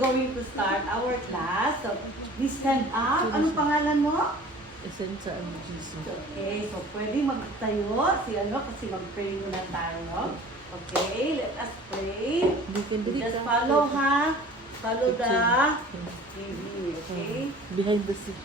going to start our class. So, please stand up. Anong pangalan mo? Esensa ang Jesus. Okay, so pwede magtayo kasi mag-pray muna tayo. Okay, let us pray. Just follow, ha? Follow the TV, okay? Behind the scene.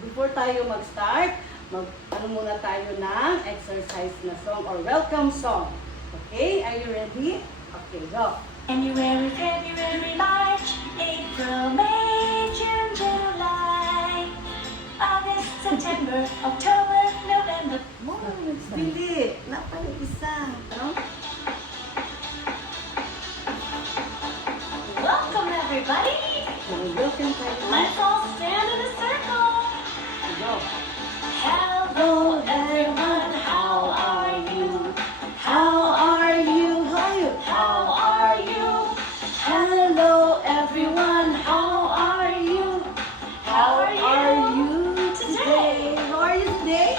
Before tayo mag-start, ano muna tayo ng exercise na song or welcome song. Okay? Are you ready? Okay, go. January, February, March, April, May, June, July, August, September, October, November. Dili. Napalay isa. No? Welcome everybody! Welcome tayo. Let's all stand in a circle. Go. Hello everyone, how are you? How are you? How are you? How are you? Hello everyone. How are you? How are you today? today? How are you today?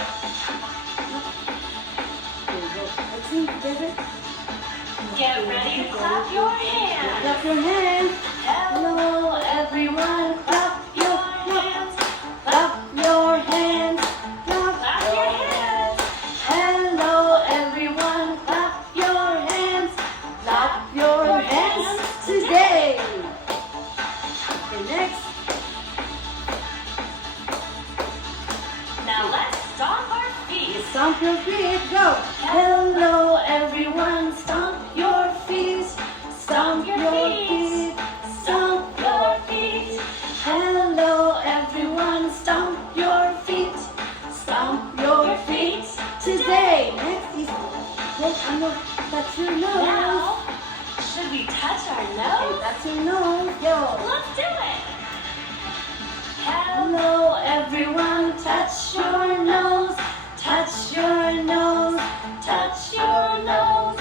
Okay, go. Let's sing together. Get ready to clap your hands. Clap your hands. Hello everyone, clap your hands. Clap your hands. Clap Clap your hands. Hello everyone. Clap your hands. Clap your hands today. Okay, next. Now let's stomp our feet. Stomp your feet. Go. Hello everyone. Stomp your feet. Stomp your feet. Stomp your feet. Hello everyone. Stomp your feet. Stomp your feet today. Next is touch your nose. Now, should we touch our Okay, nose? touch your nose. Go. Let's do it. Hello everyone. Touch your nose. Touch your nose. Touch your nose.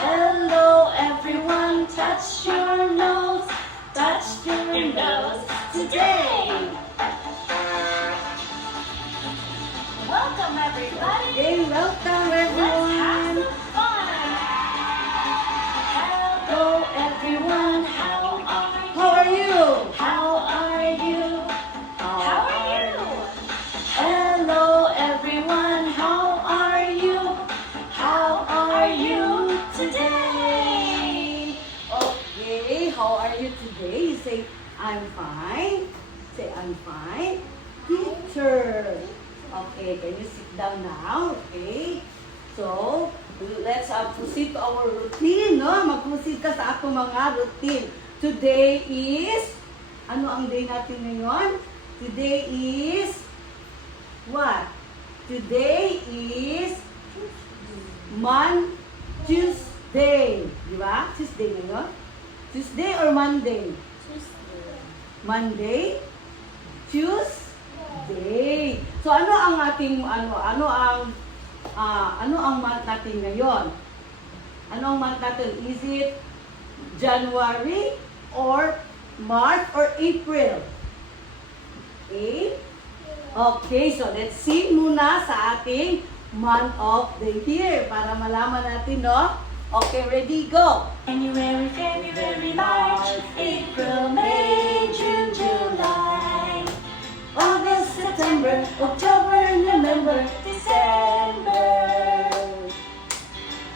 Hello everyone. Touch your nose. Touch your nose today. Welcome everybody. Hey, welcome Let's have everyone. some fun. Hello everyone. How are you? How are you? How are you? Hello everyone. How are you? How how are you today? You say, I'm fine. Say, I'm fine. Teacher. Okay, can you sit down now? Okay. So, let's proceed to our routine, no? Mag-proceed ka sa atong mga routine. Today is, ano ang day natin ngayon? Today is, what? Today is Tuesday. Di ba? Tuesday ngayon? Tuesday or Monday? Monday? Tuesday. So ano ang ating ano ang month natin ngayon? Ano ang month natin? Is it January or March or April? Okay, so let's see muna sa ating month of the year para malaman natin, no? Okay, ready, go! January, February, March, April, May, June, July, August, September, October, November, December.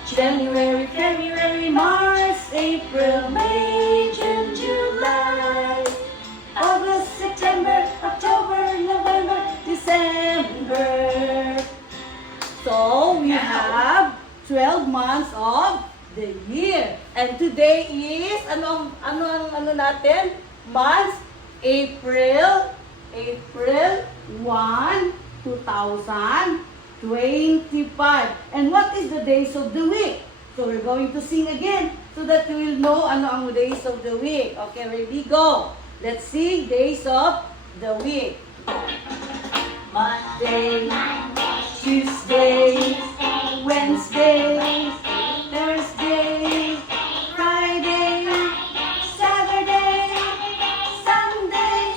January, February, March, April, May, June, July, August, September, October, November, December. So, we have 12 months of the year. And today is, ano natin? Month, April 1, 2025. And what is the days of the week? So, we're going to sing again so that you will know ano ang days of the week. Okay, ready, go! Let's sing days of the week. Monday, Tuesday, Wednesday, Thursday, Friday, Saturday, Sunday,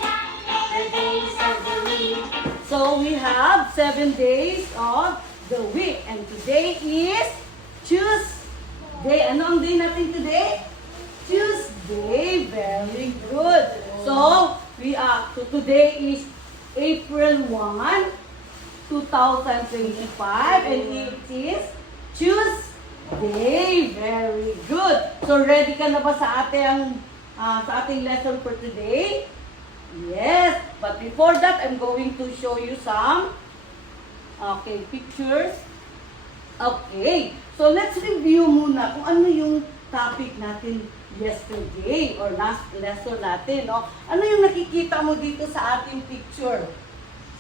the days of the week. So we have 7 days of the week. And today is Tuesday. Ano ang day natin today? Tuesday. Very good. So today is April 1, 2025, and it is Tuesday. Very good. So ready ka na ba sa ating lesson for today? Yes. But before that, I'm going to show you some pictures. Okay. So let's review muna kung ano yung topic natin yesterday or last lesson natin, no? Ano yung nakikita mo dito sa ating picture?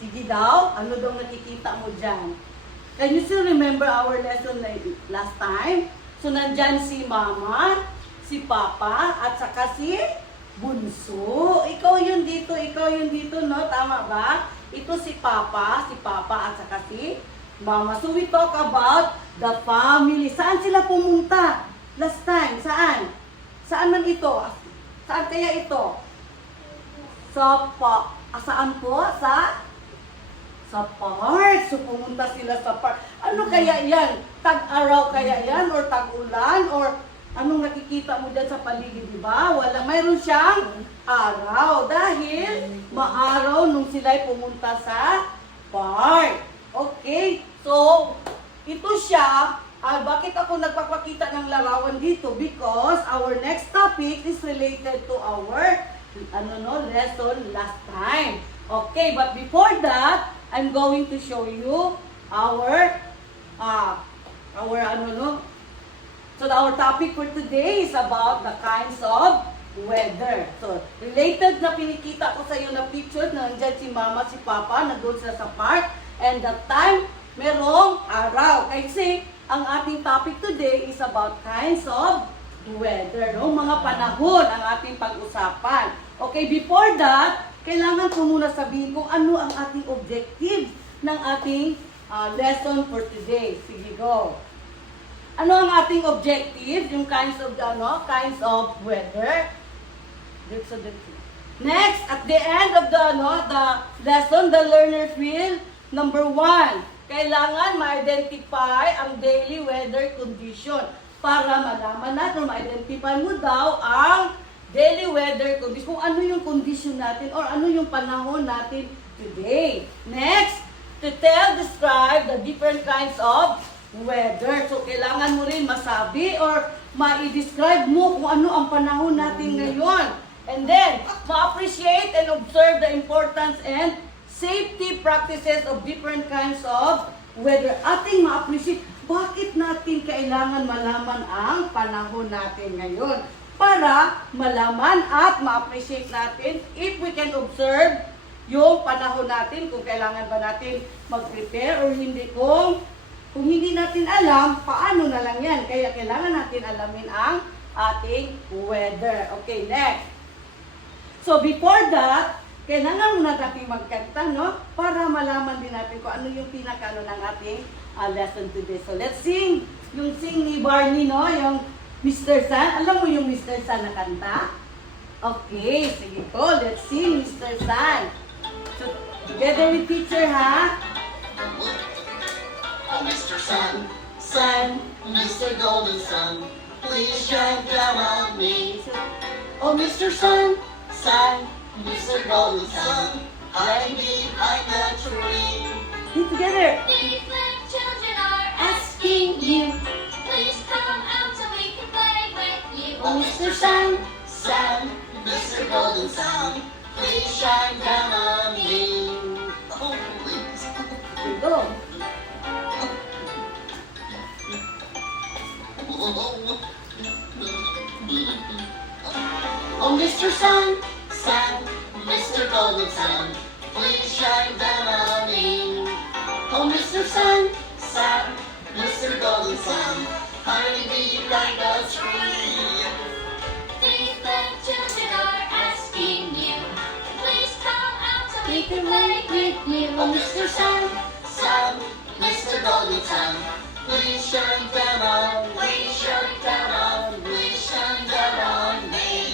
Sige daw, ano daw nakikita mo dyan? Can you still remember our lesson last time? So, nandyan si Mama, si Papa, at saka si Bunso. Ikaw yun dito, no? Tama ba? Ito si Papa, at saka si Mama. So, we talk about the family. Saan sila pumunta? Last time, saan? Saan man ito? Saan kaya ito? Saan po? Sa park. So, pumunta sila sa park. Ano kaya yan? Tag-araw kaya yan? Or tag-ulan? Or anong nakikita mo dyan sa paligid, di ba? Mayroon siyang araw. Dahil maaraw nung sila'y pumunta sa park. Okay? So, ito siya. Bakit ako nagpapakita ng larawan dito? Because our next topic is related to our lesson last time. Okay, but before that, I'm going to show you our topic for today is about the kinds of weather. So, related na pinikita ko sa iyo na picture na nandiyan si Mama, si Papa, nandun sila sa park, and that time, merong araw. Kasi, ang ating topic today is about kinds of weather, no? Mga panahon ang ating pag-usapan. Okay, before that, kailangan ko muna sabihin kung ano ang ating objective ng ating lesson for today. Sige, go. Ano ang ating objective? Yung kinds of weather. Next, at the end of the lesson, the learners will, number 1, kailangan ma-identify ang daily weather condition para malaman natin, ma-identify mo daw ang daily weather condition, kung ano yung condition natin or ano yung panahon natin today. Next, to describe the different kinds of weather. So, kailangan mo rin masabi or ma-describe mo kung ano ang panahon natin ngayon. And then, ma-appreciate and observe the importance and safety practices of different kinds of weather. Ating ma-appreciate, bakit natin kailangan malaman ang panahon natin ngayon? Para malaman at ma-appreciate natin if we can observe yung panahon natin, kung kailangan ba natin mag-prepare or hindi. Kung hindi natin alam, paano na lang yan? Kaya kailangan natin alamin ang ating weather. Okay, next. So before that, kailangan muna natin magkanta, no? Para malaman din natin kung ano yung pinakano ng ating lesson today. So let's sing. Yung sing ni Barney, no? Yung Mr. Sun. Alam mo yung Mr. Sun na kanta? Okay, sige po. Let's sing Mr. Sun. So, together with teacher, ha? Oh, Mr. Sun, Sun. Mr. Golden Sun, please shine down on me. Oh, Mr. Sun. Sun, Mr. Golden Sun, hide behind the tree. Be together. These little children are asking you, please come out so we can play with you. Oh, Mr. Sun, Sun, Mr. Golden Sun, please shine down on me. Oh, please. Here we go. Oh, Mr. Sun, Sun, Mr. Golden Sun, please shine down on me. Oh, Mr. Sun, Sun, Mr. Golden Sun, hide behind the tree. These little children are asking you, please come out so we can play with you. Oh, Mr. Sun, Sun, Mr. Golden Sun, please shine down on, please shine down on, please shine down on me.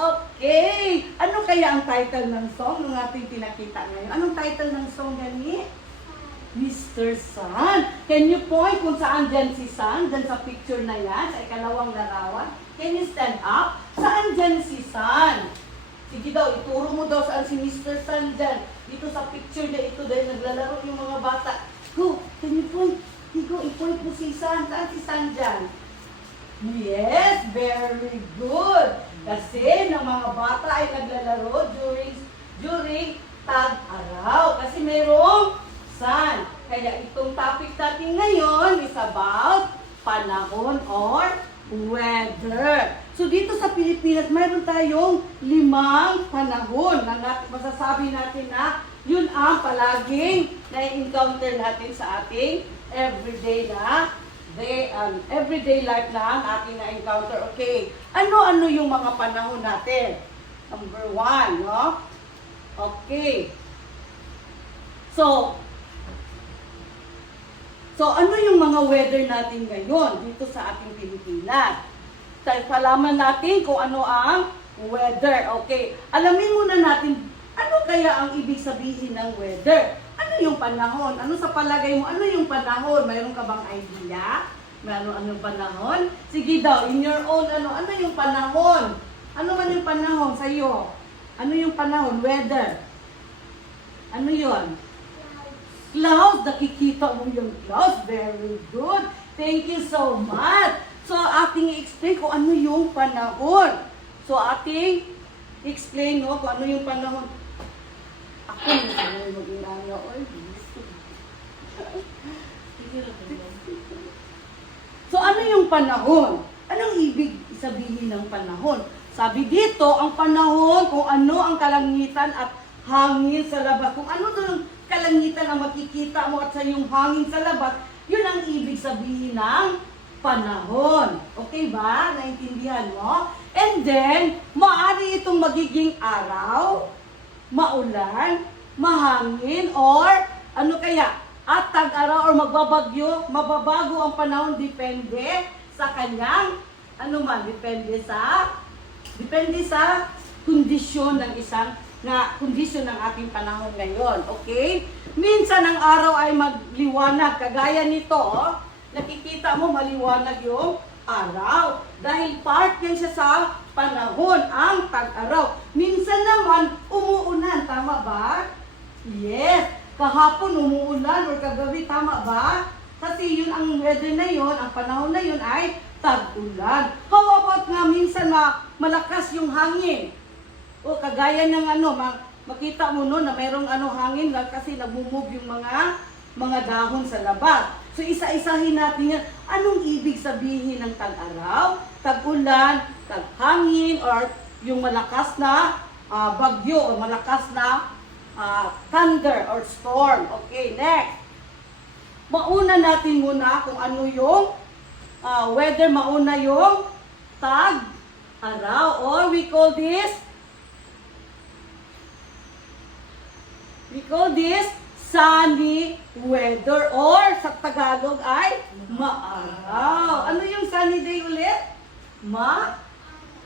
Okay. Ano kaya ang title ng song ng ating pinakita ngayon? Anong title ng song gani? Mr. Sun. Can you point kung saan dyan si Sun? Dyan sa picture na yan, sa ikalawang larawan. Can you stand up? Saan dyan si Sun? Sige daw, ituro mo daw saan si Mr. Sun dyan. Dito sa picture na ito dahil naglalaro yung mga bata. Go, can you point? Go, i-point mo si Sun. Saan si Sun dyan? Yes, very good. Kasi ng mga bata ay naglalaro during tag-araw. Kasi mayroong sun. Kaya itong topic natin ngayon is about panahon or weather. So dito sa Pilipinas, mayroon tayong 5 panahon na masasabi natin na yun ang palaging na-encounter natin sa ating everyday life na ang ating na-encounter. Okay, ano-ano yung mga panahon natin? Number 1, no? Okay. So ano yung mga weather natin ngayon dito sa ating Pilipinas? Palaman natin kung ano ang weather. Okay, alamin muna natin ano kaya ang ibig sabihin ng weather. Ano yung panahon? Ano sa palagay mo? Ano yung panahon? Mayroon ka bang idea? Anong panahon? Sige daw, in your own, ano yung panahon? Ano man yung panahon sa iyo? Ano yung panahon? Weather. Ano yon? Clouds. Nakikita mo yung clouds. Very good. Thank you so much. So, ating i-explain kung ano yung panahon. So, ating explain no, kung ano yung panahon. Ako na mag-inano. So, ano yung panahon? Anong ibig sabihin ng panahon? Sabi dito, ang panahon, kung ano ang kalangitan at hangin sa labas. Kung ano doon kalangitan ang makikita mo at sa yung hangin sa labas, yun ang ibig sabihin ng panahon. Okay ba? Naintindihan mo? And then, maaari itong magiging araw, maulan, mahangin, or ano kaya? At tag-araw or magbabagyo, mababago ang panahon depende sa kanyang, depende sa kondisyon ng kondisyon ng ating panahon ngayon. Okay? Minsan ang araw ay magliwanag, kagaya nito, nakikita mo maliwanag yung araw. Dahil part yan siya sa panahon, ang tag-araw. Minsan naman, umuulan, tama ba? Yes. Kahapon umuulan or kagabi, tama ba? Kasi yun ang weather na yun, ang panahon na yun ay tag-ulan. How about nga minsan malakas yung hangin? O kagaya ng makita mo no na mayroong hangin kasi nagmumove yung mga dahon sa labas. So isa-isahin natin yan. Anong ibig sabihin ng tag-araw, tag-ulan, tag-hangin, or yung malakas na bagyo o malakas na thunder or storm. Okay, next. Mauna natin muna kung ano yung weather, mauna yung tag-araw, or we call this sunny weather, or sa Tagalog ay maaraw. Ano yung sunny day ulit?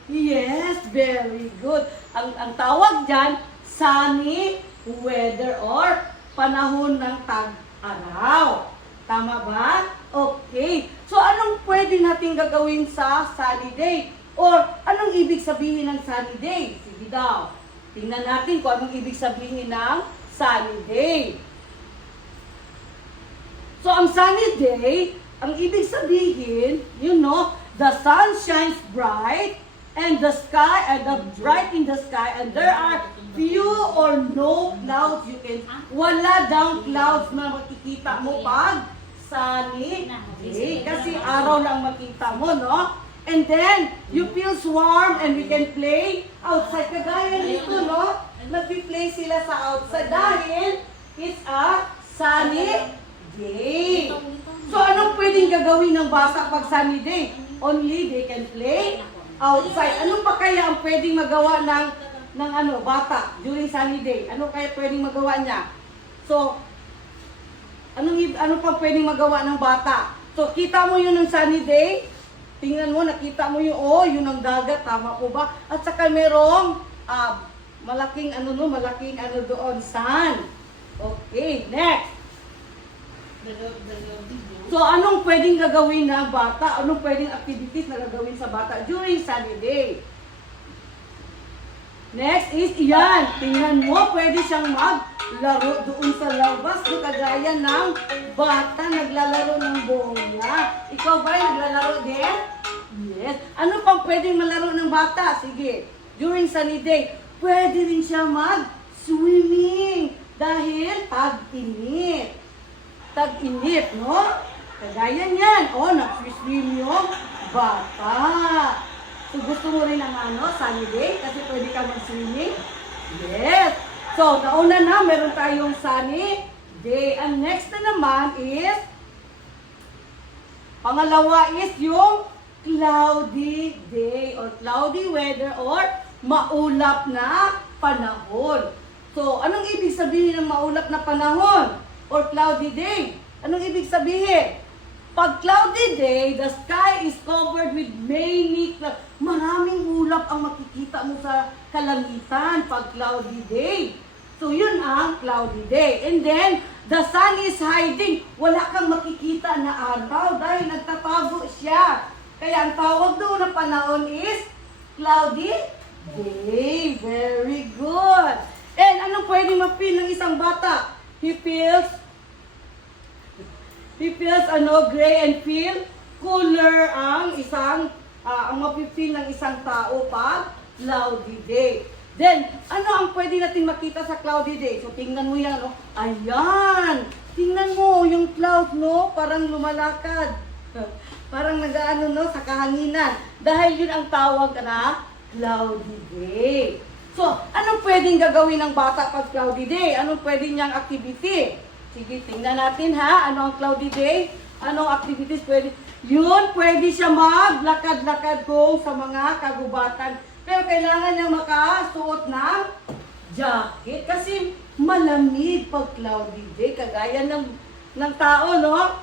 Yes, very good. Ang tawag dyan, sunny weather or panahon ng tag-araw. Tama ba? Okay. So, anong pwede natin gagawin sa sunny day? Or, anong ibig sabihin ng sunny day? Sige daw. Tingnan natin kung anong ibig sabihin ng sunny day. So, ang sunny day, ang ibig sabihin, the sun shines bright and the sky, bright in the sky, and there are few or no clouds. Wala daw clouds na makikita mo pag sunny day. Kasi araw lang makita mo, no? And then, you feel warm and we can play outside. Kagaya nito, no? Nag-play sila sa outside dahil it's a sunny day. So, anong pwedeng gagawin ng bata pag sunny day? Only they can play outside. Ano pa kaya ang pwedeng magawa ng bata during sunny day? Ano kaya pwedeng magawa niya? So, ano pa pwedeng magawa ng bata? So, kita mo yun ng sunny day? Tingnan mo, nakita mo yun ang dagat, tama po ba? At saka merong malaking doon, sun. Okay, next. So, anong pwedeng gagawin ng bata? Anong pwedeng activities na gagawin sa bata during sunny day? Next is, iyan. Tingnan mo, pwede siyang maglaro doon sa labas. Kagaya ng bata naglalaro ng bola. Ikaw ba naglalaro din? Yes. Ano pang pwedeng malaro ng bata? Sige. During sunny day, pwede rin siya mag-swimming dahil tag-init. Tag-init, no? Kagaya niyan. Nag-swim yung bata. So, gusto mo rin ng sunny day? Kasi pwede ka mag-swimming? Yes. So, nauna na, meron tayong sunny day. And next na naman is, pangalawa is yung cloudy day or cloudy weather or maulap na panahon. So, anong ibig sabihin ng maulap na panahon or cloudy day? Anong ibig sabihin? Pag cloudy day, the sky is covered with many clouds. Maraming ulap ang makikita mo sa kalangitan pag cloudy day. So, yun ang cloudy day. And then, the sun is hiding. Wala kang makikita na araw dahil nagtatago siya. Kaya ang tawag doon na panahon is cloudy day. Very good. And anong pwede ma-feel ng isang bata? He feels gray and feel cooler ang mapipil ng isang tao pag cloudy day. Then, ano ang pwede natin makita sa cloudy day? So, tingnan mo yan, Ayan! Tingnan mo, yung cloud, parang lumalakad. Parang sa kahanginan. Dahil yun ang tawag na cloudy day. So, anong pwedeng gagawin ng bata pag cloudy day? Anong pwede niyang activity? Sige, tingnan natin ha. Ano ang cloudy day? Anong activities pwede? Yun, pwede siya maglakad-lakad kung sa mga kagubatan. Pero kailangan niya makasuot ng jacket kasi malamig pag cloudy day. Kagaya ng tao, no?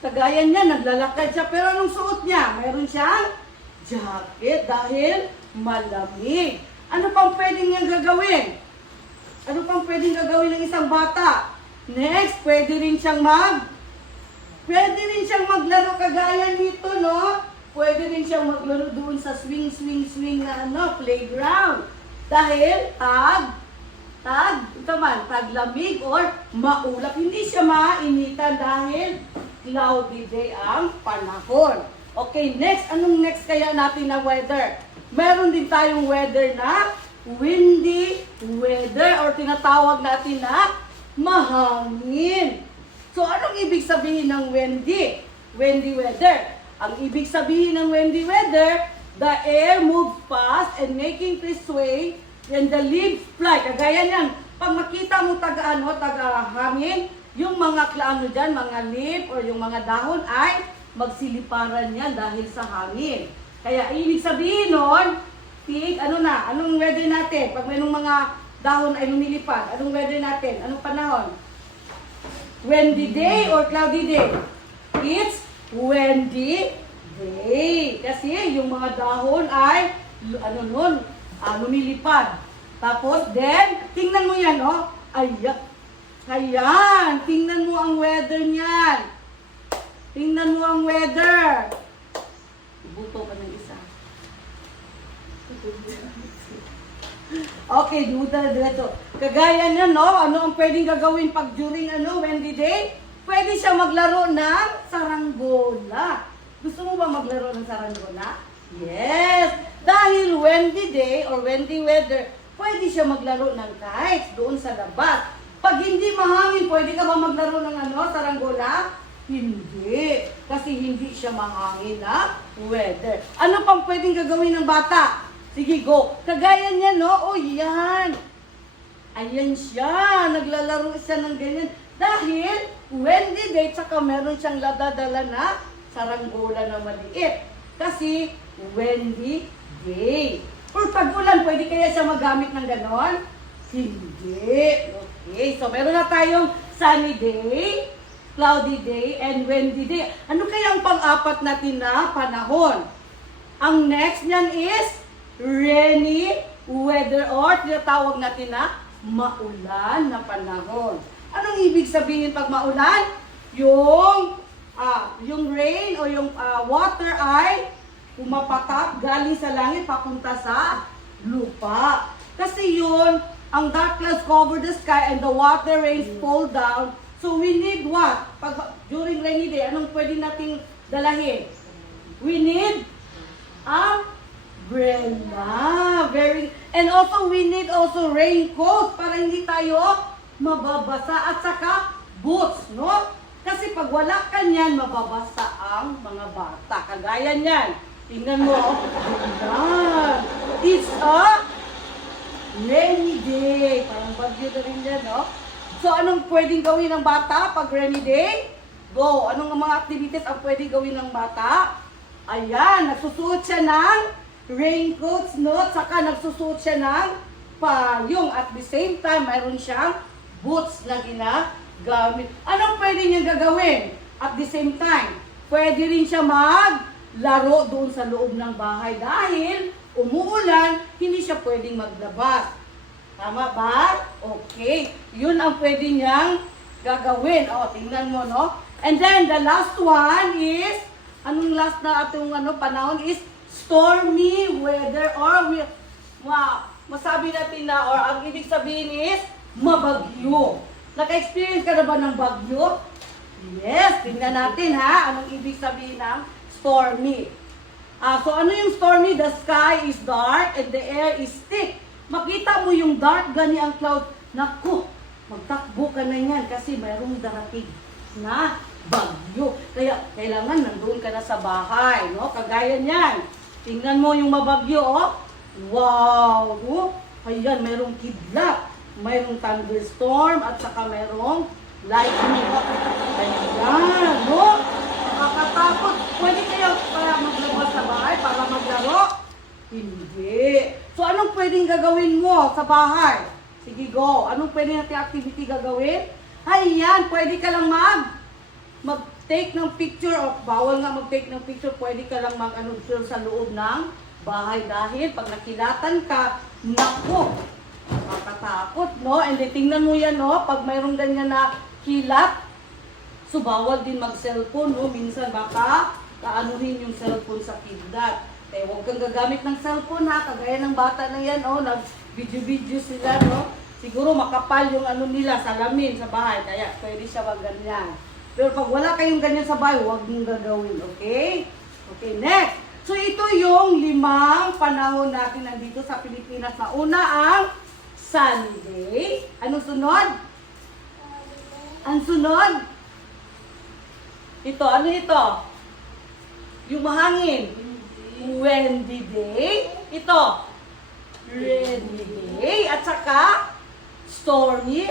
Kagaya niya, naglalakad siya. Pero anong suot niya? Mayroon siyang jacket dahil malamig. Ano pang pwedeng niyang gagawin? Ano pang pwedeng gagawin ng isang bata? Next, pwede rin siyang maglaro kagaya nito, no? Pwede rin siyang maglaro doon sa swing na playground. Dahil taglamig or maulap. Hindi siya mainitan dahil cloudy day ang panahon. Okay, next. Anong next kaya natin na weather? Meron din tayong weather na windy weather or tinatawag natin na mahangin. So, anong ibig sabihin ng windy? Windy weather. Ang ibig sabihin ng windy weather, the air moves fast and making trees sway and the leaves fly. Kagaya niyan, pag makita mo taga-hangin, yung mga dyan, mga leaf or yung mga dahon ay magsiliparan yan dahil sa hangin. Kaya ibig sabihin nun, anong weather natin? Pag mayroong mga dahon ay lumilipad, anong weather natin? Anong panahon? Windy day or cloudy day? It's windy day. Kasi yung mga dahon ay, lumilipad. Tapos, then, tingnan mo yan, oh. Ayan, tingnan mo ang weather niyan. Tingnan mo ang weather. Ibuto ka ng isa. Okay, diretso. Kagaya niya, no? Ano ang pwedeng gagawin pag during windy day? Pwede siya maglaro ng saranggola. Gusto mo ba maglaro ng saranggola? Yes! Dahil windy day or windy weather, pwede siya maglaro ng kites doon sa labas. Pag hindi mahangin, pwede ka ba maglaro ng saranggola? Hindi. Kasi hindi siya mahangin na weather. Ano pang pwedeng gagawin ng bata? Sige, go. Kagaya niya, no? O, yan. Ayan siya. Naglalaro siya ng ganyan. Dahil, windy day, tsaka meron siyang ladadala na saranggola na maliit. Kasi, windy day. Or pag-ulan, pwede kaya siya magamit ng ganon? Hindi. Okay, so meron na tayong sunny day, cloudy day, and windy day. Ano kaya ang pang-apat natin na panahon? Ang next niyan is rainy weather or tinatawag natin na maulan na panahon. Anong ibig sabihin pag maulan? Yung rain o yung water ay pumapatak galing sa langit papunta sa lupa. Kasi yun, ang dark clouds cover the sky and the water rains fall down. So we need what? During rainy day, anong pwede nating dalahin? We need umbrella. And also, we need also raincoat para hindi tayo mababasa. At saka, boots, no? Kasi pag wala ka niyan, mababasa ang mga bata. Kagaya niyan. Tingnan mo, ayan. It's a rainy day. Parang bagyo na rin yan, no? So, anong pwedeng gawin ng bata pag rainy day? Go! Anong mga activities ang pwedeng gawin ng bata? Ayan, nagsusuot siya ng raincoats, no? Saka nagsusuot siya ng payong. At the same time, mayroon siyang boots na ginagamit. Anong pwede niyang gagawin? At the same time, pwede rin siya maglaro doon sa loob ng bahay dahil umuulan, hindi siya pwedeng maglabas. Tama ba? Okay. Yun ang pwede niyang gagawin. O, tingnan mo, no? And then, the last one is, anong last na atong panahon is stormy weather or masabi natin na, or ang ibig sabihin is mabagyo. Naka-experience ka na ba ng bagyo? Yes. Tingnan natin, ha? Anong ibig sabihin ng stormy? So, ano yung stormy? The sky is dark and the air is thick. Makita mo yung dark gani ang cloud. Naku, magtakbo ka na yan kasi mayroong darating na bagyo. Kaya kailangan nandoon ka na sa bahay, no? Kagaya niyan. Tingnan mo yung mabagyo, oh. Wow! Oh. Ayan, mayroong kidlat, mayroong thunderstorm, at saka mayroong lightning. Ayan, no? Nakakatakot. Pwede kayo para maglabas sa bahay, para maglaro? Hindi. So, anong pwedeng gagawin mo sa bahay? Sige, go. Anong pwede natin activity gagawin? Ayan, pwede ka lang mag-take ng picture, o bawal nga mag-take ng picture, pwede ka lang mag-picture sa loob ng bahay dahil pag nakilatan ka, naku, makatakot, no? And then, tingnan mo yan, no? Pag mayroong ganyan na kilat, so bawal din mag-cellphone, no? Minsan baka kaanuhin yung cellphone sa kidlat. Kaya huwag kang gagamit ng cellphone, ha? Kagaya ng bata na yan, oh, nag-video-video sila, no? siguro makapal yung ano nila, salamin sa bahay, kaya pwede siya wag ganyan. Pero pag wala kayong ganyan sa bahay, huwag mong gagawin, okay? Okay, next. So ito yung 5 panahon natin nandito sa Pilipinas. Na una ang sunny day. Anong sunod? Ang sunod? Ito, ano ito? Yung mahangin. Windy day. Ito, rainy day. At saka, stormy.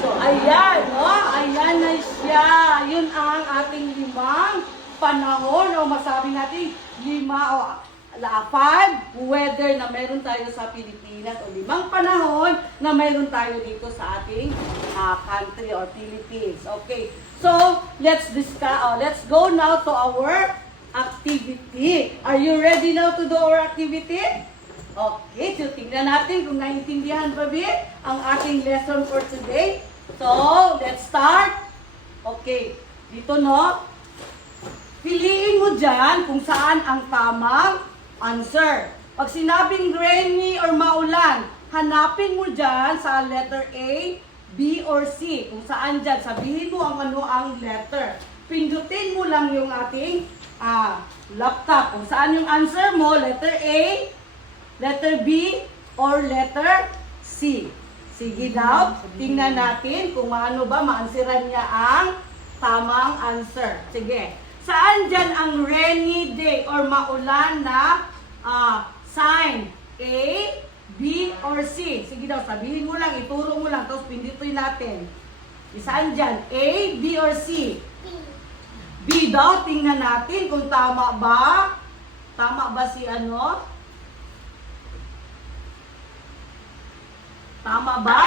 So, ayan, no? Ayan na siya. Yun ang ating 5 panahon o masabi natin 5 o 5 weather na meron tayo sa Pilipinas o 5 panahon na meron tayo dito sa ating country or Philippines. Okay. So, let's discuss. Let's go now to our activity. Are you ready now to do our activity? Okay, so tingnan natin kung naiintindihan ba ang ating lesson for today. So, let's start. Okay, dito no. Piliin mo dyan kung saan ang tamang answer. Pag sinabing rainy or maulan, hanapin mo dyan sa letter A, B, or C. Kung saan dyan, sabihin mo ang ano ang letter. Pindutin mo lang yung ating laptop. Kung saan yung answer mo, letter A, letter B, or letter C. Sige daw, tingnan natin kung ano ba maansiran niya ang tamang answer. Sige. Saan dyan ang rainy day or maulan na sign? A, B, or C? Sige daw, sabihin mo lang, ituro mo lang, tapos pindutin natin. Saan dyan? A, B, or C? B daw, tingnan natin kung tama ba. Tama ba si ano? Tama ba?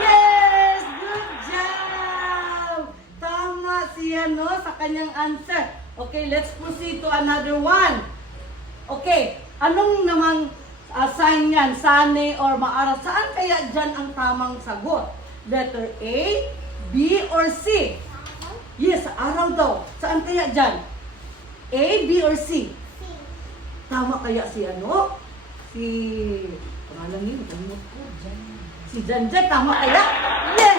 Yes! Good job! Tama siya, no? Sa kanyang answer. Okay, let's proceed to another one. Okay, anong namang sign yan? Sunny or maaraw? Saan kaya dyan ang tamang sagot? Letter A, B, or C? Yes, araw daw. Saan kaya dyan? A, B, or C? Tama kaya si ano? Si... Pangalan niyo, tanong ko dyan. Si Janjan, tama kaya? Yay!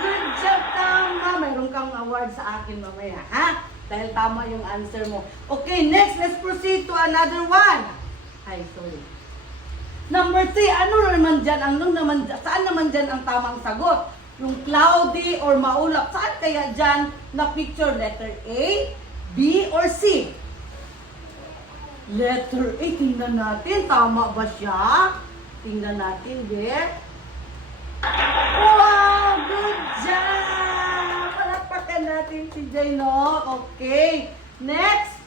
Good job, tama! Mayroon kang award sa akin mamaya, ha? Dahil tama yung answer mo. Okay, next, let's proceed to another one. Ay, sorry. Number 3, ano naman dyan? Saan naman dyan ang tamang sagot? Yung cloudy or maulap. Saan kaya dyan na picture? Letter A, B, or C? Letter A, tingnan natin. Tama ba siya? Tingnan natin, there. Wow! Good job! Palakpakan natin si Jay, no? Okay. Next.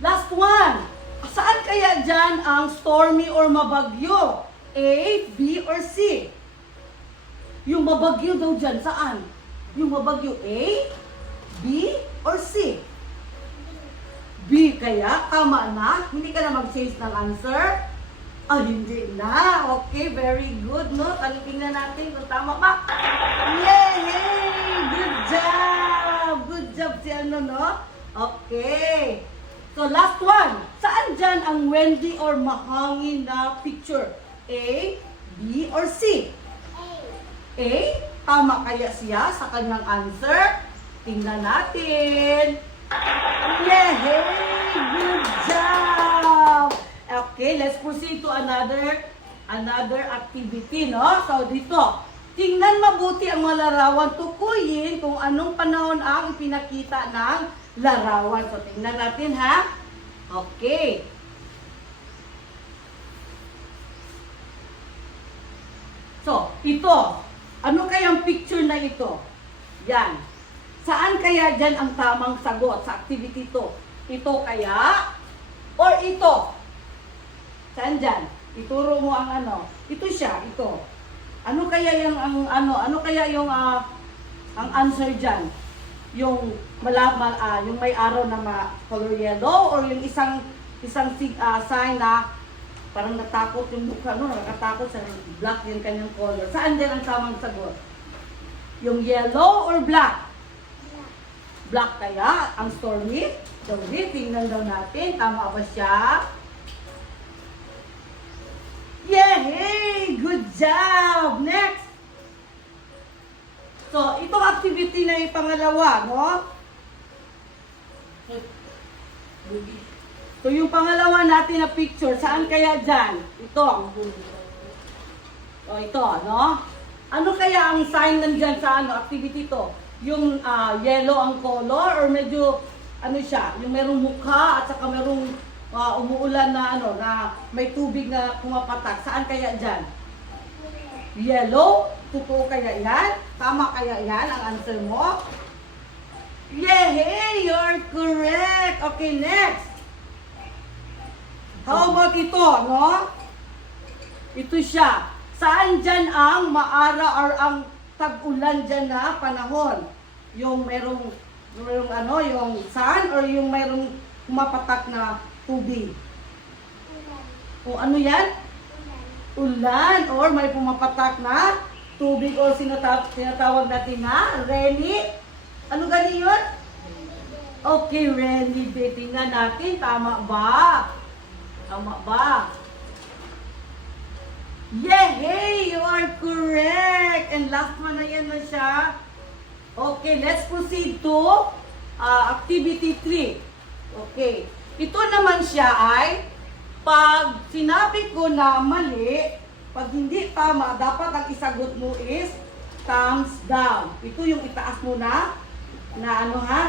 Last one. Saan kaya dyan ang stormy or mabagyo? A, B, or C? Yung mabagyo daw dyan, saan? Yung mabagyo A, B, or C? B kaya? Tama na? Hindi ka na mag-change ng answer? Ah, hindi na. Okay, very good, no? Tingnan natin kung tama ba. Yay! Good job! Good job si ano, no? Okay. So, last one. Saan dyan ang windy or mahangin na picture? A, B, or C? A. Tama kaya siya sa kanyang answer? Tingnan natin. Yay! Good job! Okay, let's proceed to another activity, no? So, dito, tingnan mabuti ang mga larawan. Tukuyin kung anong panahon ang ipinakita ng larawan. So, tingnan natin, ha? Okay. So, ito. Ano kayang picture na ito? Yan. Saan kaya dyan ang tamang sagot sa activity ito? Ito kaya? Or ito? Saan dyan? Ituro mo ang ano. Ito siya, ito. Ano kaya yung ano kaya yung ang answer dyan? Yung yung may araw na color yellow or yung isang sign na parang natakot yung mukha, no? Nakatakot sa black yung kanyang color. Saan dyan ang tamang sagot? Yung yellow or black? Black kaya ang stormy? So, tingnan daw natin. Tama ba siya? Yay! Good job! Next! So, itong activity na yung pangalawa, no? So, yung pangalawa natin na picture, saan kaya dyan? Ito. O, ito, no? Ano kaya ang sign nandyan sa activity to? Yung yellow ang color or medyo, ano siya, yung merong mukha at saka merong umuulan na, na may tubig na pumapatak. Saan kaya dyan? Yellow? Totoo kaya yan? Tama kaya yan ang answer mo? Yay! You're correct! Okay, next! How about ito, no? Ito siya. Saan dyan ang maara or ang tag-ulan dyan na panahon? Yung merong yung sun or yung merong pumapatak na tubig? O ano yan? Ulan or may pumapatak na tubig o tinatawag natin na rainy. Ano gani yun? Okay, rainy day. Tingnan natin, tama ba? Tama ba? Yay! You are correct! And last one na yan na siya. Okay, let's proceed to activity 3. Okay. Ito naman siya ay pag sinabi ko na mali, pag hindi tama, dapat ang isagot mo is thumbs down. Ito yung itaas mo na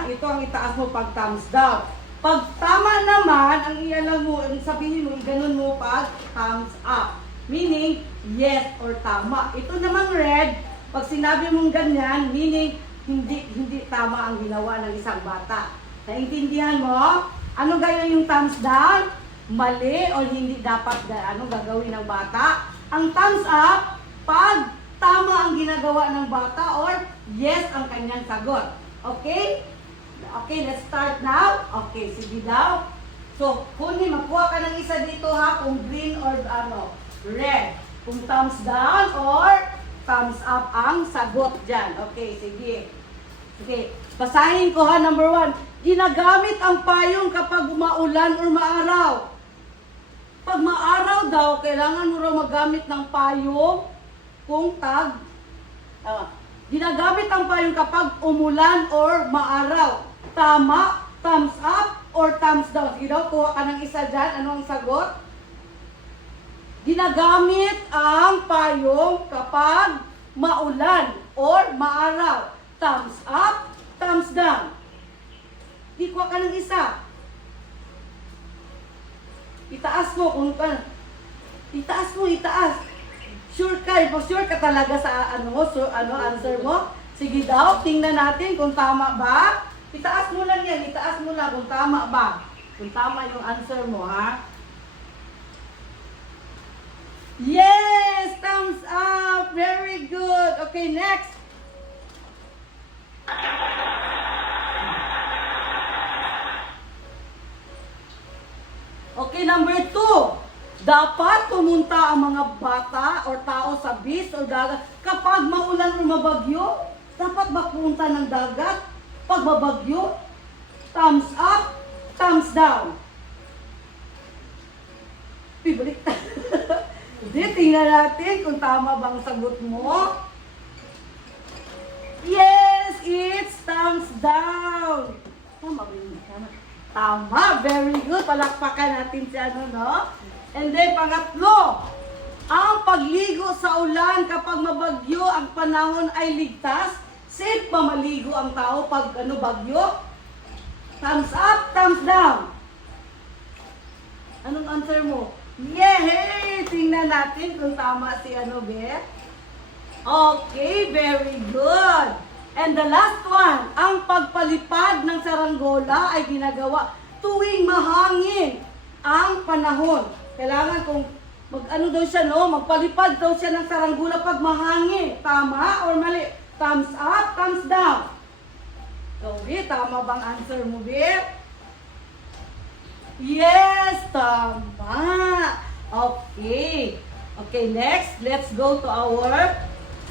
ito ang itaas mo pag thumbs down. Pag tama naman, ang iyalang mo, ang sabihin mo, ganun mo pag thumbs up. Meaning, yes or tama. Ito namang red, pag sinabi mong ganyan, meaning, hindi tama ang ginawa ng isang bata. Naintindihan mo? Ano gaya yung thumbs down? Mali o hindi dapat gagawin ng bata? Ang thumbs up, pag tama ang ginagawa ng bata or yes ang kanyang sagot. Okay? Okay, let's start now. Okay, sige daw. So, makuha ka ng isa dito ha, kung green or red. Kung thumbs down or thumbs up ang sagot dyan. Okay, sige. Sige, basahin ko ha, number 1. Ginagamit ang payong kapag maulan or maaraw. Pag maaraw daw, kailangan mo raw magamit ng payong kung ginagamit ang payong kapag umulan or maaraw. Tama, thumbs up, or thumbs down. Sige daw, kuha ka ng isa dyan. Ano ang sagot? Ginagamit ang payong kapag maulan or maaraw. Thumbs up, thumbs down. Di kuha ka ng isa. Itaas mo kung itaas mo, itaas. Sure ka talaga sa answer mo. Sige daw, tingnan natin kung tama ba. Itaas mo lang yan, itaas mo lang kung tama ba. Kung tama yung answer mo, ha? Yes! Thumbs up! Very good! Okay, next. Okay, number 2. Dapat pumunta ang mga bata or tao sa beach or dagat kapag maulan o mabagyo. Dapat ba pumunta ng dagat pag mabagyo? Thumbs up, thumbs down. Pibalik tayo. Hindi, tingnan natin kung tama bang sagot mo. Yes, it's thumbs down. Tama ba yun? Tama, very good. Palakpakan natin si no? And then, pangatlo, ang pagligo sa ulan kapag mabagyo ang panahon ay ligtas. Safe ba maligo ang tao pag bagyo? Thumbs up, thumbs down. Anong answer mo? Yay! Tingnan natin kung tama si Beth. Okay, very good. And the last one, ang pagpalipad ng saranggola ay ginagawa tuwing mahangin ang panahon. Kailangan kung magpalipad daw siya ng saranggola pag mahangin. Tama or mali? Thumbs up, thumbs down. So, tama bang answer mo, Beth? Yes, tama. Okay. Okay, next, let's go to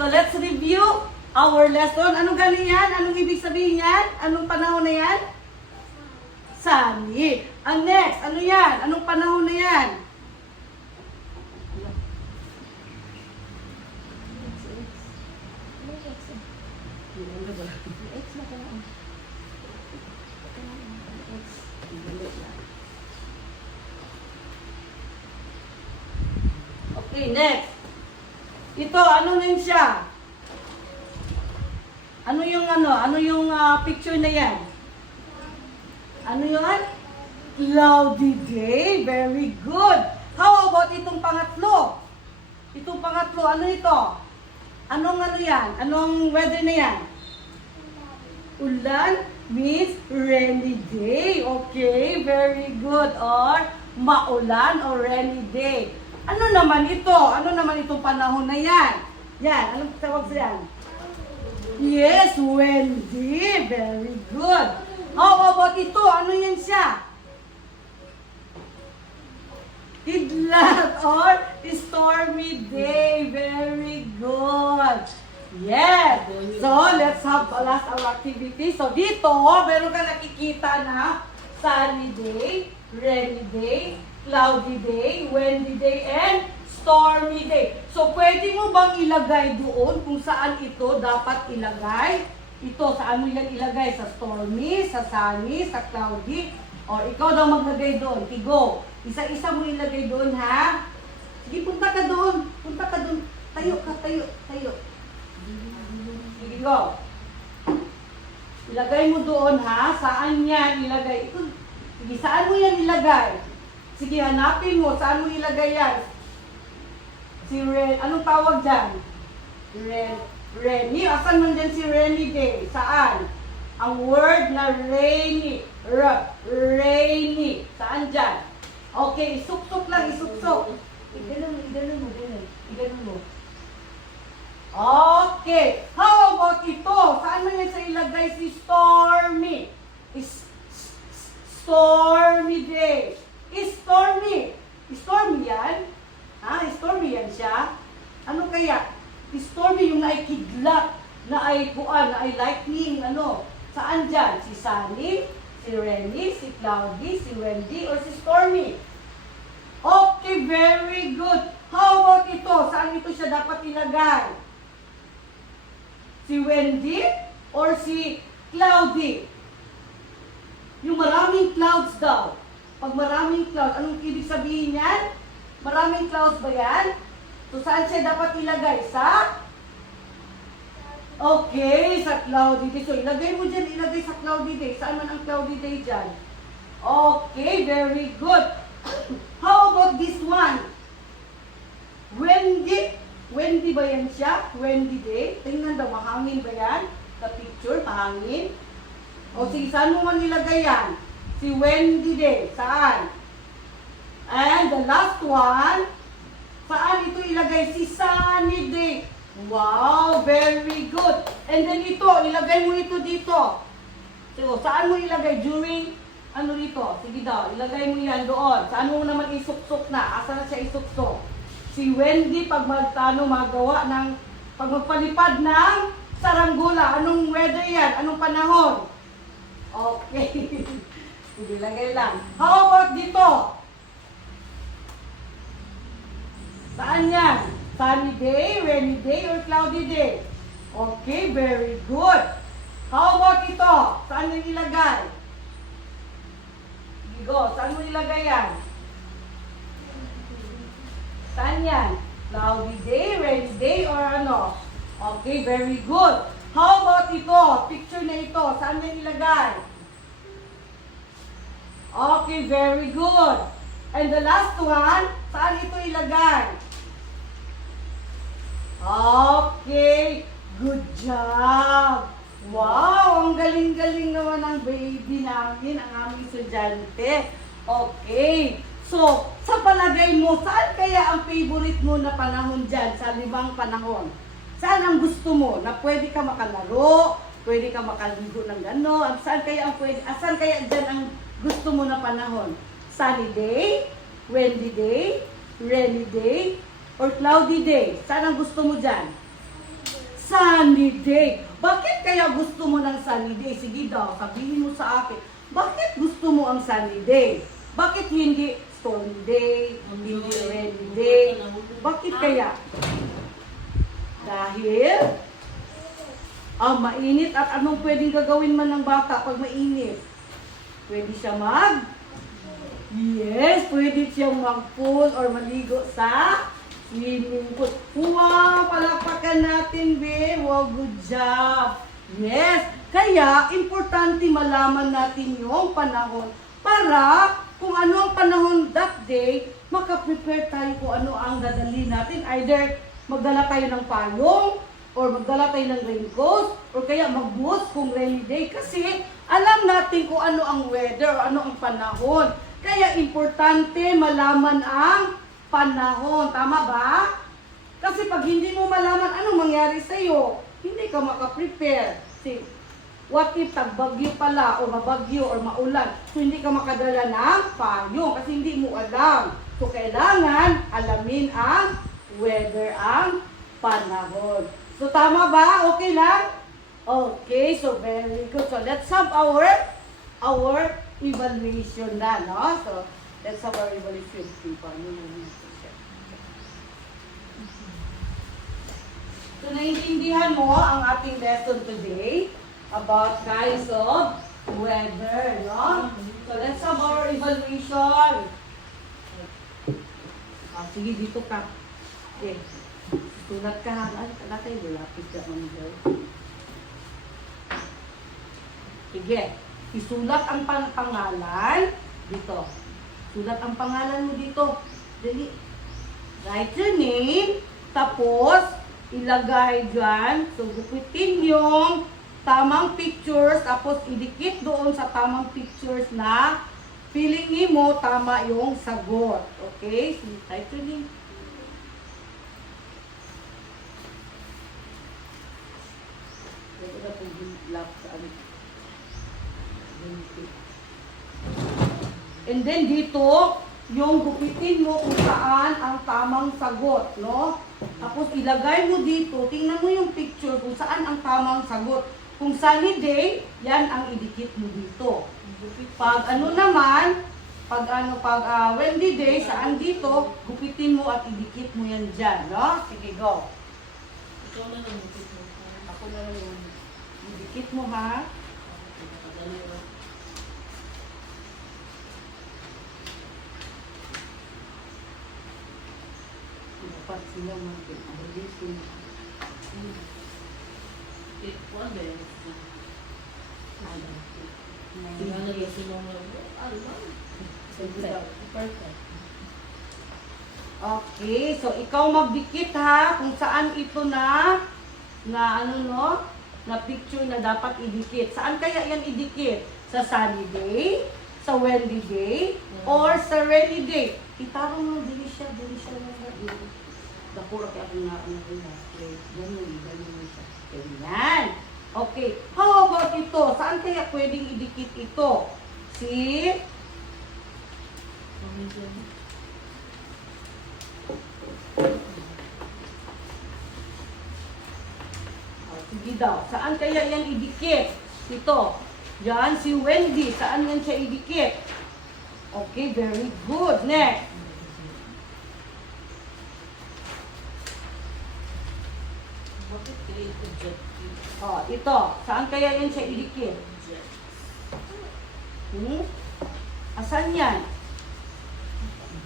let's review our lesson. Anong galing yan? Anong ibig sabihin yan? Anong panahon na yan? Sunny. Ang next, ano yan? Anong panahon na yan? Ano ba? X na ka na. X. Dali lang. Okay, next. Ito, ano yun siya? Ano yung picture na yan? Ano yun? Cloudy day. Very good. How about itong pangatlo? Itong pangatlo, ano ito? Anong ano yan? Anong weather na yan? Ulan means rainy day. Okay, very good. Or maulan or rainy day. Ano naman ito? Ano naman itong panahon na yan? Yan, anong tawag sa yan? Yes, windy. Very good. How about ito? Ano yan siya? Kidlat or stormy day. Very good. Yes. So, let's have the last our activity. So, dito, meron ka nakikita na sunny day, rainy day, cloudy day, windy day, and stormy day. So, pwede mo bang ilagay doon kung saan ito dapat ilagay? Ito, saan mo yan ilagay? Sa stormy, sa sunny, sa cloudy? O, ikaw daw maglagay doon. Tigo. Isa-isa mo ilagay doon, ha? Sige, punta ka doon. Punta ka doon. Tayo ka, tayo, tayo. Sige, go. Ilagay mo doon, ha? Saan yan ilagay? Ito. Sige, saan mo yan ilagay? Sige, hanapin mo. Saan mo ilagay yan? Si Ren, anong tawag dyan? Rainy. Asan man dyan si rainy day? Saan? Ang word na rainy. Rainy. Saan dyan? Okay, isuk-suk lang, isuk-suk. Iganon mo. Okay. How about ito? Saan man yan sa ilagay si stormy? Stormy day. Stormy. Stormy yan? Ha? Stormy yan siya? Ano kaya? Stormy yung naikidlat, na ay kuan, na ay lightning, ano? Saan dyan? Si sunny, si rainy, si cloudy, si windy, or si stormy? Okay, very good. How about ito? Saan ito siya dapat ilagay? Si windy or si cloudy? Yung maraming clouds daw. Pag maraming clouds, anong ibig sabihin yan? Maraming clouds ba yan? So, saan siya dapat ilagay? Sa? Okay, sa cloudy day. So, ilagay mo dyan, ilagay sa cloudy day. Saan man ang cloudy day dyan? Okay, very good. How about this one? Windy. Windy ba yan siya? Windy day. Tingnan daw, mahangin ba yan? Sa picture, mahangin. O sige, saan mo man ilagay yan? Si windy day. Saan? And the last one, saan ito ilagay? Si sunny day. Wow, very good. And then ito, ilagay mo ito dito. So, saan mo ilagay? During, ano dito? Sige daw, ilagay mo yan doon. Saan mo naman isuksok na? Asa na siya isuksok? Si Wendy, pag magawa ng, pag magpalipad ng saranggola. Anong weather yan? Anong panahon? Okay. Sige, lagay lang. How about dito? Saan yan? Sunny day, rainy day, or cloudy day? Okay, very good. How about ito? Saan yung ilagay? Go, saan mo ilagay yan? Saan yan? Cloudy day, rainy day, or ano? Okay, very good. How about ito? Picture na ito. Saan yung ilagay? Okay, very good. And the last one, saan ito ilagay? Okay, good job. Wow, ang galing-galing naman ng baby namin, ang aming estudyante. Okay, so sa palagay mo, saan kaya ang favorite mo na panahon dyan sa 5 panahon? Saan ang gusto mo na pwede ka makalaro, pwede ka makaligo ng gano'n? Saan kaya dyan ang gusto mo na panahon? Sunny day, windy day, rainy day, or cloudy day? Saan ang gusto mo dyan? Sunny day. Bakit kaya gusto mo ng sunny day? Sige daw, sabihin mo sa akin. Bakit gusto mo ang sunny day? Bakit hindi stormy day, hindi rainy day? Bakit kaya? Dahil Mainit at anong pwedeng gagawin man ng bata pag mainit? Pwede siya Yes, pwede siyang mag-pool or maligo sa swimming pool. Wow, palakpakan natin, be. Wow, good job. Yes, kaya importante malaman natin yung panahon para kung ano ang panahon that day, makaprepare tayo kung ano ang dadalhin natin. Either magdala tayo ng payong, or magdala tayo ng raincoat, or kaya mag-boots kung rainy day. Kasi alam natin kung ano ang weather, o ano ang panahon. Kaya importante malaman ang panahon. Tama ba? Kasi pag hindi mo malaman anong mangyari sa'yo, hindi ka makaprepare. See, what if tagbagyo pala, o mabagyo, or maulan, so hindi ka makadala ng payong kasi hindi mo alam. So kailangan alamin ang weather, ang panahon. So tama ba? Okay lang? Okay, so very good. So let's have our evaluation na, no? So let's have our evaluation. So naiintindihan mo ang ating lesson today about kinds of weather, no? So let's have our evaluation. Sige, dito ka. Okay. Sulat ka ha. Ay, kalakay, lapis ka man dyan. Sige. Isulat ang pangalan dito. Sulat ang pangalan mo dito. Dali. Write your name. Tapos, ilagay dyan. So, gupitin yung tamang pictures. Tapos, idikit doon sa tamang pictures na feeling mo tama yung sagot. Okay? So, write your name. And then dito, yung gupitin mo kung saan ang tamang sagot, no? Tapos ilagay mo dito, tingnan mo yung picture kung saan ang tamang sagot. Kung sunny day, yan ang idikit mo dito. Pag ano naman, pag windy day, saan dito, gupitin mo at idikit mo yan dyan, no? Sige, go. Ikaw na lang gupit mo. Ako na lang yung idikit mo, ha? Dapat sila mag-alisin. One day. Tingnan na gusto mong perfect. Okay, so ikaw magdikit ha kung saan ito na picture na dapat idikit. Saan kaya yan idikit? Sa sunny day, sa windy day, or sa rainy day? Itarong mo, dili siya lang. Dakura kaya akong ganyan siya. Ganyan. Okay, how about ito? Saan kaya pwedeng idikit ito? See? Sige daw. Saan kaya yan idikit? Ito. Yan, si Wendy. Saan yan siya idikit? Okay, very good. Next. Bakit create objective? Ito. Saan kaya yan siya idikit? Asan yan?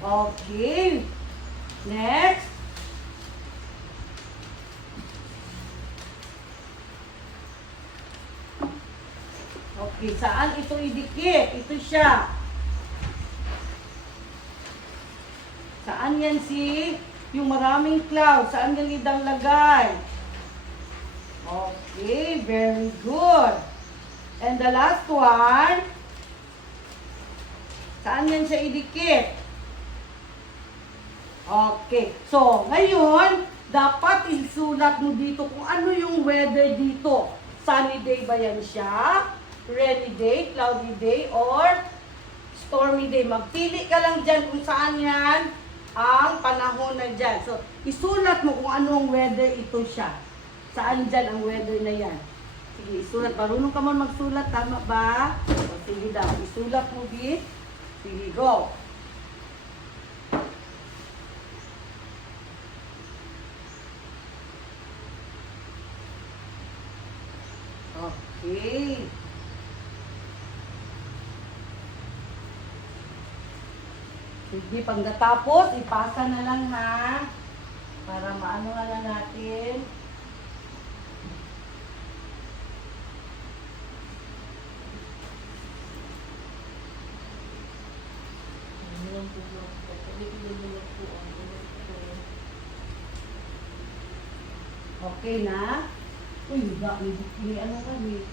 Okay. Next. Okay, saan ito idikit? Ito siya. Saan yan yung maraming cloud? Saan yan idang lagay? Okay, very good. And the last one, saan yan siya idikit? Okay, so ngayon, dapat isulat mo dito kung ano yung weather dito. Sunny day ba yan siya? Rainy day, cloudy day, or stormy day. Magpili ka lang dyan kung saan yan ang panahon na dyan. So, isulat mo kung anong weather ito siya. Saan dyan ang weather na yan? Sige, isulat. Marunong ka man magsulat, tama ba? O, sige daw, isulat mo, Bit. Sige, go. Sige, pagkatapos, ipasa na lang ha. Para maano nga na natin. Okay na? Uy, may ano kami.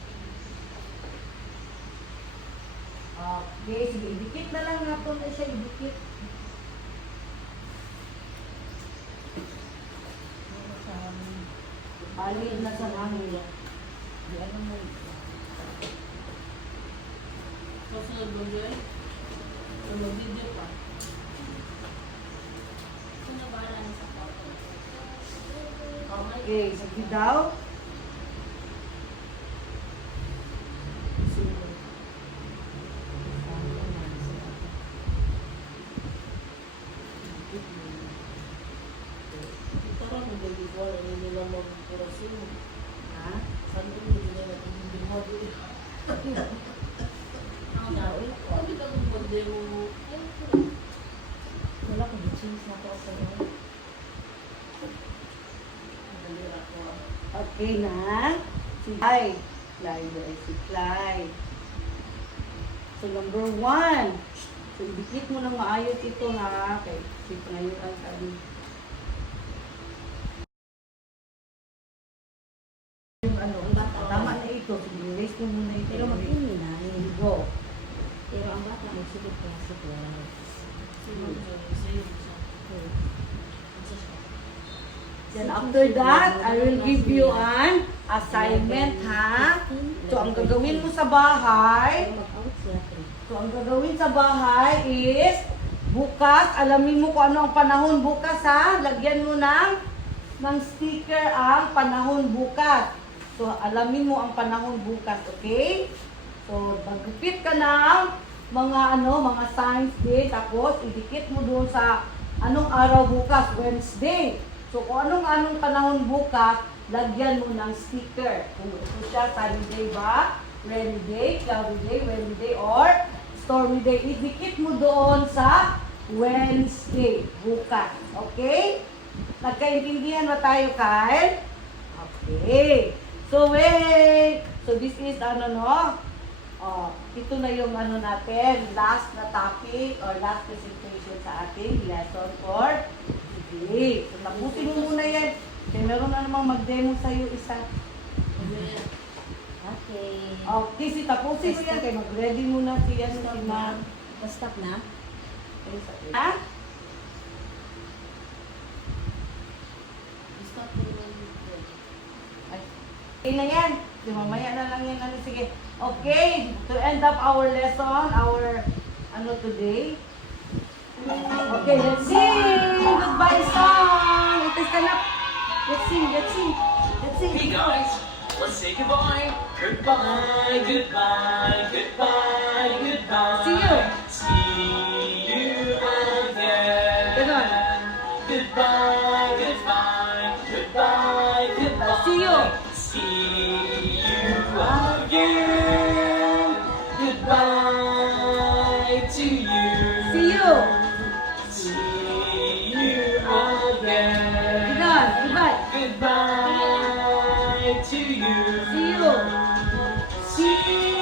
Okay, sige, idikit na lang natin ay siya, idikit. Bali na sa namin. Di ano mo. Kasunod mo dyan? So, mag-video pa. Sino ba lang sa photo? Okay, sige daw. Ito ka mag-video, ano nila mag-purasin. Ha? Saan ko nila mag-video? Ang gawin ko. Kami ka mag-demo mo. Wala ko, change na to ako. Madali ako. Okay na. Si Clyde. Clyde ay si Clyde. So, number 1. So, idikit mo ng maayos ito ha. Okay, si ngayon ang sabi. Yung ano, tama na ito. Sige, erase mo muna ito. Pero mag-ini na. Go. Pero ang bata may sulit classic lang. Sino sa'yo? Then after that, I will give you an assignment ha. So, ang gagawin mo sa bahay, Mag-out siya. So, ang gagawin sa bahay is, bukas, alamin mo kung ano ang panahon bukas ha. Lagyan mo ng sticker ang panahon bukas. So, alamin mo ang panahon bukas, okay? So, magupit ka ng mga science day. Tapos, idikit mo doon sa anong araw bukas, Wednesday. So, kung anong panahon bukas, lagyan mo ng sticker. Kung ito siya, sunny day ba? Rainy day, cloudy day, windy day, or stormy day. Idikit mo doon sa Wednesday, bukas. Okay? Nagkaintindihan ba tayo, Kyle? Okay. So, wait. So, this is ito na yung natin, last na topic or last presentation sa ating lesson for today. So, tapusin mo muna yan. Kaya meron na namang mag-demo sa'yo isa. Okay. Okay, si tapusin mo yan. Kaya mag-ready muna siya si Ma. Stop na? Ha? Stop mo lang. Okay na yan. Di mamaya na lang yan. Sige. Okay, to end up our lesson, our today. Okay, let's sing goodbye song. It is enough. Let's sing. Hey guys, let's say goodbye. Goodbye, goodbye, goodbye, goodbye. See you. See you again. Ganon. Goodbye, goodbye, goodbye, goodbye. See you. See you again. Goodbye to you. See you. See you again. Ganon. Goodbye. Goodbye to you. See you. See